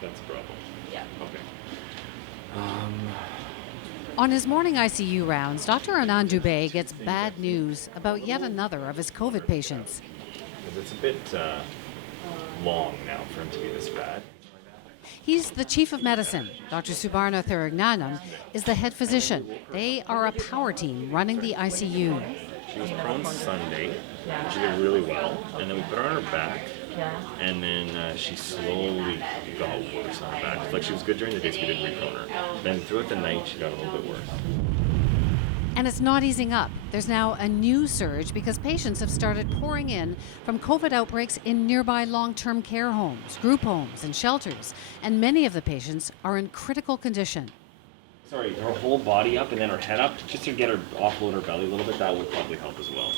That's a problem. Yeah. Okay. On his morning ICU rounds, Dr. Anand Dubey gets bad news about yet another of his COVID patients. Because it's a bit long now for him to be this bad. He's the chief of medicine. Dr. Subarna Thurignanam is the head physician. They are a power team running the ICU. She was prone Sunday. She did really well. And then we put her on her back. And then she slowly got worse on her back. Like she was good during the day, so we didn't reprone her. Then throughout the night, she got a little bit worse. And it's not easing up. There's now a new surge because patients have started pouring in from COVID outbreaks in nearby long-term care homes, group homes, and shelters. And many of the patients are in critical condition. Sorry, her whole body up and then her head up, just to get her offload her belly a little bit, that would probably help as well.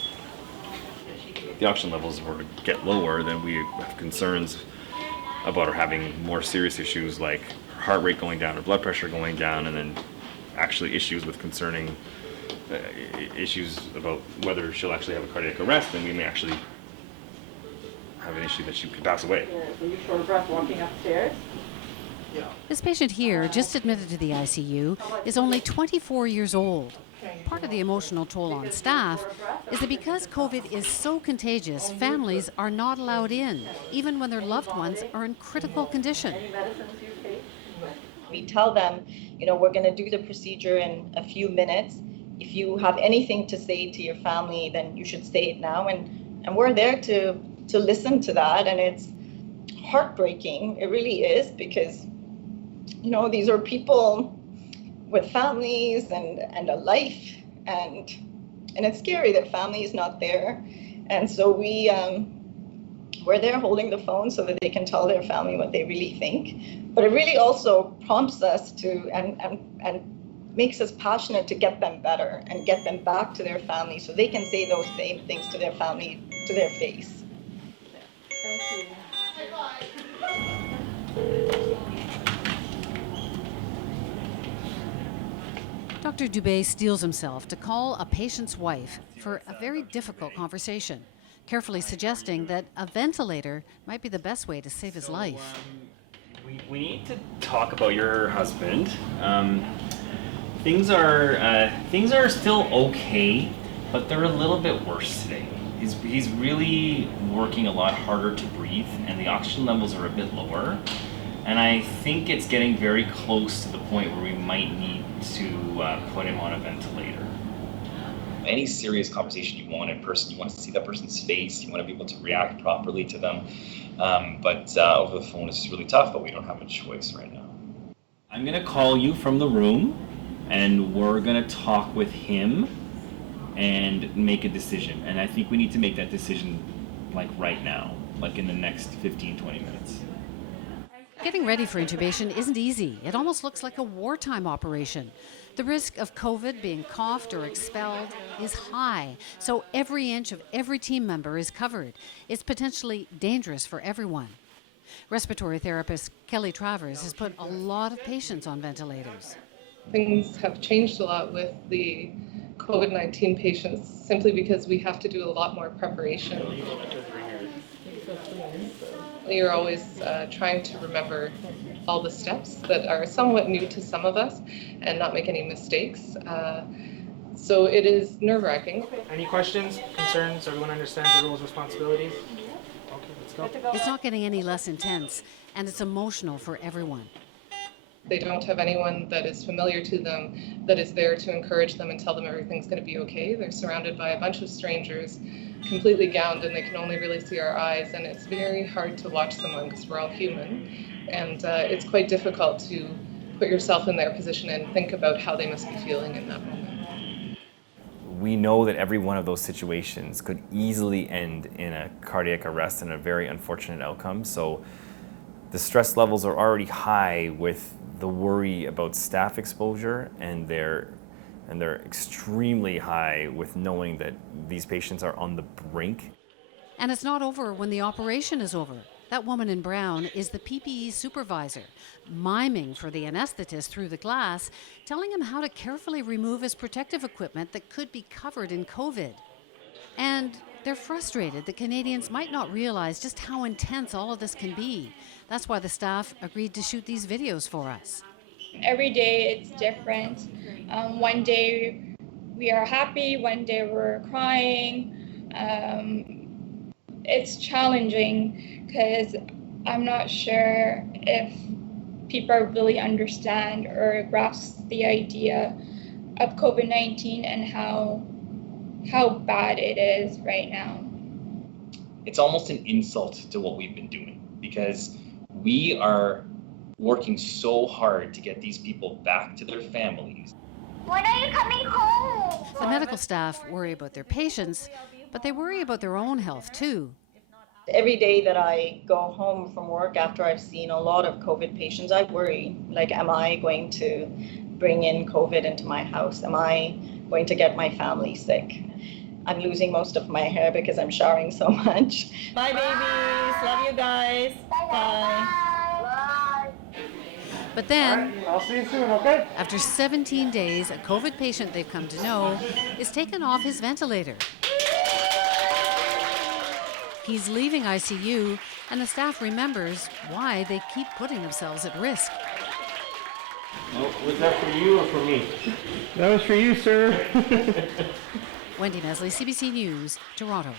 If the oxygen levels were to get lower, then we have concerns about her having more serious issues like her heart rate going down, her blood pressure going down, and then actually issues with concerning issues about whether she'll actually have a cardiac arrest, and we may actually have an issue that she could pass away. Were you short of breath walking upstairs? This patient here, just admitted to the ICU, is only 24 years old. Part of the emotional toll on staff is that because COVID is so contagious, families are not allowed in, even when their loved ones are in critical condition. We tell them, we're going to do the procedure in a few minutes. If you have anything to say to your family, then you should say it now. And we're there to listen to that. And it's heartbreaking. It really is, because, these are people with families and a life. And it's scary that family is not there. And so we're there holding the phone so that they can tell their family what they really think. But it really also prompts us to and makes us passionate to get them better and get them back to their family so they can say those same things to their family, to their face. Thank you. Dr. Dubey steels himself to call a patient's wife for a very difficult conversation, carefully suggesting that a ventilator might be the best way to save his life. We need to talk about your husband. Things are still okay, but they're a little bit worse today. He's really working a lot harder to breathe, and the oxygen levels are a bit lower. And I think it's getting very close to the point where we might need to put him on a ventilator. Any serious conversation you want in person, you want to see that person's face, you want to be able to react properly to them. But over the phone is just really tough, but we don't have a choice right now. I'm gonna call you from the room, and we're gonna talk with him and make a decision. And I think we need to make that decision like right now, like in the next 15-20 minutes. Getting ready for intubation isn't easy. It almost looks like a wartime operation. The risk of COVID being coughed or expelled is high, so every inch of every team member is covered. It's potentially dangerous for everyone. Respiratory therapist Kelly Travers has put a lot of patients on ventilators. Things have changed a lot with the COVID-19 patients simply because we have to do a lot more preparation. You're always trying to remember all the steps that are somewhat new to some of us and not make any mistakes. So it is nerve-wracking. Any questions, concerns? Everyone understands the roles and responsibilities? Okay, let's go. It's not getting any less intense, and it's emotional for everyone. They don't have anyone that is familiar to them that is there to encourage them and tell them everything's going to be okay. They're surrounded by a bunch of strangers, completely gowned, and they can only really see our eyes, and it's very hard to watch someone because we're all human, and it's quite difficult to put yourself in their position and think about how they must be feeling in that moment. We know that every one of those situations could easily end in a cardiac arrest and a very unfortunate outcome, so the stress levels are already high with the worry about staff exposure, and they're extremely high with knowing that these patients are on the brink. And it's not over when the operation is over. That woman in brown is the PPE supervisor, miming for the anesthetist through the glass, telling him how to carefully remove his protective equipment that could be covered in COVID. And They're frustrated that Canadians might not realize just how intense all of this can be. That's why the staff agreed to shoot these videos for us. Every day it's different. One day we are happy, one day we're crying. It's challenging because I'm not sure if people really understand or grasp the idea of COVID-19 and how bad it is right now. It's almost an insult to what we've been doing because we are working so hard to get these people back to their families. When are you coming home? The medical staff worry about their patients, but they worry about their own health too. Every day that I go home from work after I've seen a lot of COVID patients, I worry, like, am I going to bring in COVID into my house? Am I going to get my family sick? I'm losing most of my hair because I'm showering so much. Bye, babies. Love you guys. Bye. But then, I'll see you soon, okay? after 17 days, a COVID patient they've come to know is taken off his ventilator. He's leaving ICU, and the staff remembers why they keep putting themselves at risk. Oh, was that for you or for me? That was for you, sir. Wendy Mesley, CBC News, Toronto.